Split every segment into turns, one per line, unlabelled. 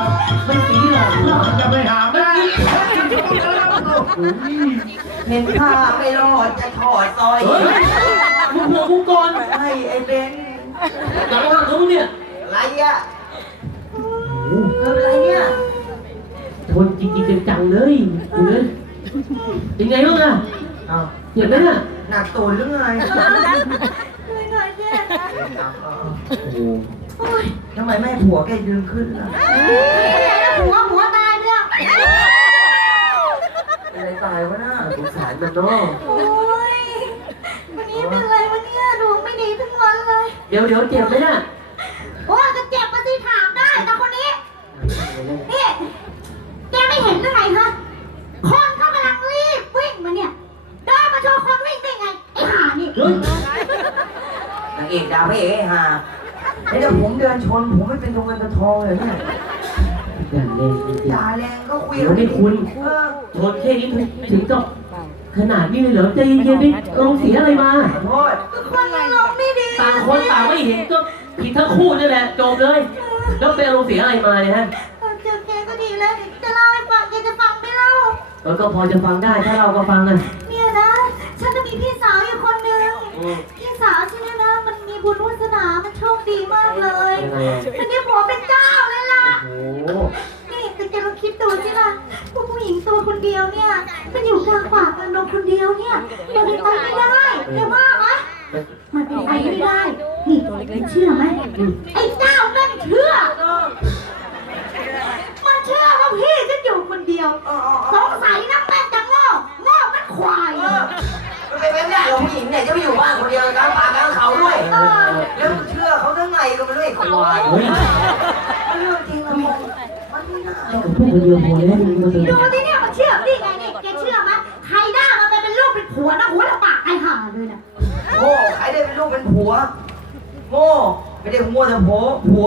ไม่สีหรอกจะไปหาแม่
เห็นผ้าไม่รอดจะถอดซอย
มึงหัวกูก่อน
ให้ไอ้เบน
หลังเขาเนี่ย
อะไรอ่ะอะไรเนี่ย
ทนจริงๆจังๆเลยคุณเลยเป็นไงบ้างอ่ะ
เอา
เจ็บไหมน่ะ
หนักตูนหรือไง
เลยหน่อยเจ๊
โอ้โห
ทำไมแม่ผัวแกยืนขึ้นล่ะ
หัวตายเนี่ย
อะไรตายวะน่า
สงสารมันเนาะ
โอ้ยวันนี้เป็นไรวะเนี่ยดวงไม่ดีทั้งวันเลย
เดี๋ยวเจ็บไหมน่ะ
โอ้ยจะเจ็บมาสิถามได้แต่คนนี้นี่แกไม่เห็นหรือไงคะคนเขากำลังรีบวิ่งมาเนี่ยเดินมาโชว์คนวิ่งได้ไงไอ้ห่านี่
เฮ้ย
นางเอกดาวพระเอกฮะไอ้เดี๋ยวผมเดินชนผมไม่เป็นตัวเงินตัวทองเลยเนี่ย
อย่างเล่นจริง
ด่าแรงก็คุย
เดี๋ยวไม่คุณ ชนแค่นี้ถึงกับขนาดนี้เลยเหรอใจเย็นๆดิอารมณ์เสียอะไรมา
ขอโทษ
คนมันลงไม่ดี
ต่างคนต่างไม่เห็นก็ผิดทั้งคู่นี่แหละจบเลยแล้วเป็นอารมณ์เสียอะไรมาเนี่ยฮะ
เจอแกก็ดีแล้วจะเล่าให้ฟังแกจะฟังไม่เล่า
มันก็พอจะฟังได้ถ้าเราก็ฟังกัน
เนี่ยนะฉันจะมีพี่สาวอยู่คนหนึ่งพี่สาวฉันเนี่ยนะมันมีบุญวาสนามันโชคดีมากเลยมันได้ผัวเป็นเจ้าเลยล่ะ
โอ้โห
นี่แต่แกลองคิดดูสิล่ะผู้หญิงตัวคนเดียวเนี่ยมันอยู่กลางป่ากลางดงคนเดียวเนี่ยมันเป็นไปไม่ได้แกว่าไหมมันเป็นไปไม่ได้นี่เชื่อไหมไอ้เจ้านั่นเชื่อมันเชื่อว่าพี่จะอยู่คนเดียวสงสัยนักแม่จะโง่มันควาย
มันเป็นไปไม่ได้หรอกผู้หญิงเนี่ยจะไปอยู่บ้านคนเดียวกลางป่ากลางเขาด้วยแล้วมึงเชื่อเขาได้ไงก็ไม่รู้ไอ้ควาย
เฮ้ย
เรื่องจริงละมึงมันไม่น่า
ผมพูดคนเดียวพอแล้วมึงมาเถ
ดู
อะ
ที่เนี่ยมันเชื่อได้ไงเนี่ยแกเชื่อไหมใครได้มันไปเป็นลูกเป็นผัวนะหัวละปากไอ้ห่าเลยนะ
โง่ใครได้เป็นลูกเป็นผัวโง่ไม่ได้โง่แต่ผัวผัว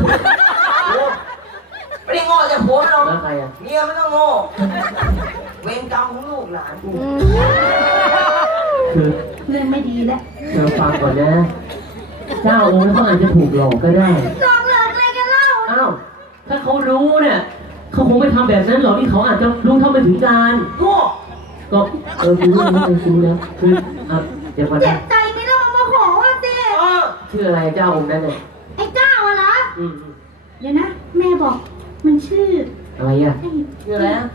ไม่ได้โง่แต่ผัวมันหรอก
แล้วใครอ่ะ
เมียไม่ต้องโง่เวรกรรมของลูกหลานกู
คือ
เรื่องไม่ดีแล้ว
เธอฟังก่อนนะ เจ้าองค์เขาอาจจะถูกหลอกก็ได้
ลองเลิกอะไรกันเล่า
อ้าว ถ้าเขารู้เนี่ย เขาคงไม่ทำแบบนั้นหรอกที่เขาอาจจะรู้เท่าไม่ถึงการ
โง่
ก็รู้แล้วคือเดี๋ยวก่อน
เจ็
นะ
บใจไหมล่ะมันโมโหอ่ะสิ
ชื่ออะไรเจ้าองค์นั้นเนี่ย
ไอ้เจ้าอะเหรอ
อืม
เดี๋ยวนะ แม่บอกมันชื่อ
อะไรอ่ะ
ไอ้
ชื่ออะไรนะ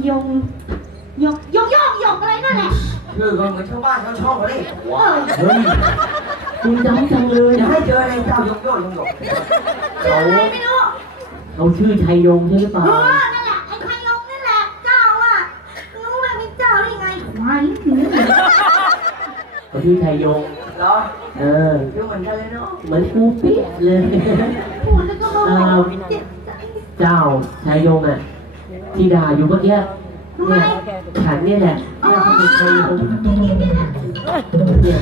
ยงอะไรนั่นแหละ
ชื่อก็เหมือนชาวบ้านชาวช่องเขาเลย
เฮ้ยคุณจำจังเลย
อย่าให้เจออะไรเจ้ายกโยกยกโยก
ชื่ออะไรไม่รู้
เขาชื่อชัยยงใช่หรือเปล่า
นั่นแหละไอ้ใครยงนั่นแหละเจ้าอะรู้ไหมเป็นเจ้าได้ไงควาย
เขาชื่อชัยยง
เหรอ
เออ
ชื่อเหมือนกันเลยเนาะ
เหมือนกูปิ๊ดเลย
พูดแล้วก็โมโหเจ็บใจ
เจ้าชัยยงอ่ะ ที่ด่าอยู่เมื่อกี้เนี่ยฉันเนี่ยแหละเนี่ยเขาเป็นชัยยงเนี่ย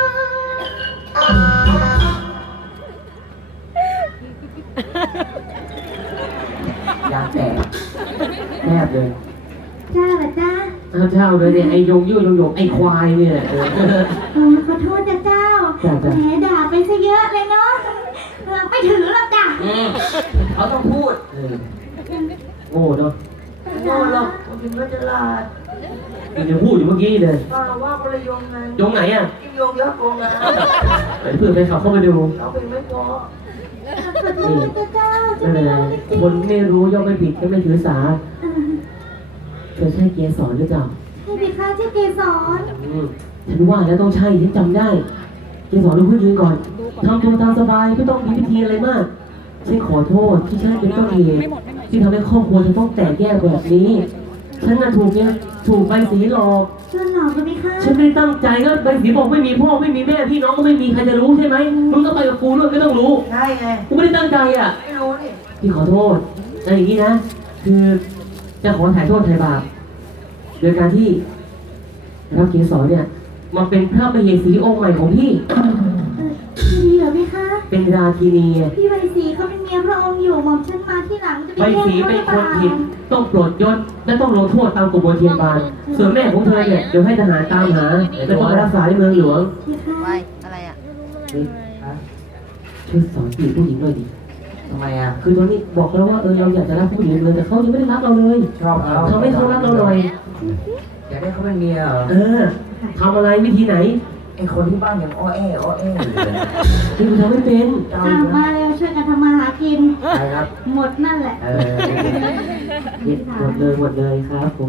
ยางแตก
แทบเลย
จ้าเหรอจ้า
เอาเจ้าเลยเนี่ยไอ้ยงยุ่ยงไอ้ควายเนี่ย
ขอโทษจ้าเจ้า
จ้ะ
แหมด่าไปซะเยอะเลยเนาะไม่ถือหรอกจ้ะ
เขาต้องพูด
โง่เนาะ
โง่หรอกคนเป็นวัชราด
มันจะพูดอยู่เมื่อกี้เลย
ป้าว่าคนละยงไง
ยงไหนอ่ะ
ยิ่งยงเยอะโกงนะ
เพื่อนไปขับเข้ามาดู
เราเป็นไม่พอ
ขอโทษจ้าเจ้า
ไม่เป็นไรคนไม่รู้ย่อมไม่ผิดก็ไม่ถือสาเธอใช่เกสรหรือเปล่า
ให้ไปค้าที่เกสร
ฉันว่าแล้วต้องใช่ฉันจำได้เกสรลูกผู้ยืนก่อนทำตัวตามสบายไม่ต้องมีพิธีอะไรมากฉันขอโทษที่ฉันเป็นต้นเหตุที่ทำให้ครอบครัวฉันต้องแตกแยกแบบนี้ ฉันน่ะถูกใบสีหลอก
เชิญหลอกกันไหมคะ
ฉันไม่ได้ตั้งใจก็ใบสีบอกไม่มีพ่อไม่มีแม่พี่น้องก็ไม่มีใครจะรู้ใช่ไหมมึงก็ไปกับกูด้วยไม่ต้องรู้
ใช่ไง
กูไม่ได้ตั้งใจอ่ะ
ไม่รู้นี่
พี่ขอโทษแต่อย่างนี้นะ คือจะขอถ่ายโทษไถ่บาปโดยการที่รับเกสรเนี่ยมาเป็นพระมเหสีองค์ใหม่ของพี่
มีเหรอไหมคะ
เป็นราชินี
พี่ใบสีเขาเป็นเมียพระองค์อยู่หม่อมฉันมาที่หลังจะ
ใบ
ไปแย่ง
สี
เขา
เป็น
หรือ
ค
เป
น
ล่า
ผิดต้องโปรดยศและต้องลงโทษตามกฎบัวเทียนบานส่วนแม่ของเธอเนี่ยเดี๋ยวให้ทหารตามหาแล้วก็มารักษาในเมืองหลวง
พี่คะ
ไว้อะไรอ่ะ
นี่ช่วยสอนจีบผู้หญิงหน่อยดิ
ไ
ทำไมอ่ะ
คือตอนนี้บอกแล้วว่าเราอยากจะรักผู้หญิงเลยแต่เขายังไม่ได้รักเราเลย
ชอบเขา
ทำให้เขารักเราหน่อย
อยากได้เขาเป็นเมียเหรอ
ทำอะไรวิธีไหน
ไอ้คนที่บ้านยังอ้อแอ้อยู่เลย
ที่กูทำไม่เป็น
เจ้า
อ่ะ
อยู่
มา
นะ
เร็วช่วยกันทำมาหากิน
ใช่ครับ
หมดนั่นแหละ
หมดเลยครับผม